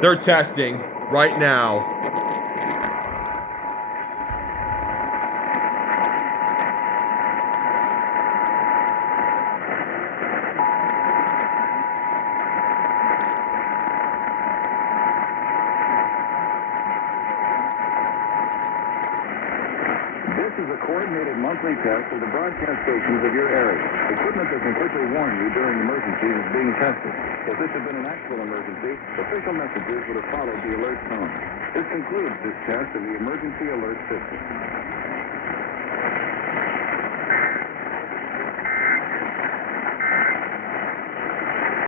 They're testing right now. This is a coordinated monthly test of the broadcast stations of your area. Equipment that can quickly warn you during emergencies is being tested. If this had been an actual emergency, official messages would have followed the alert tone. This concludes this test of the emergency alert system.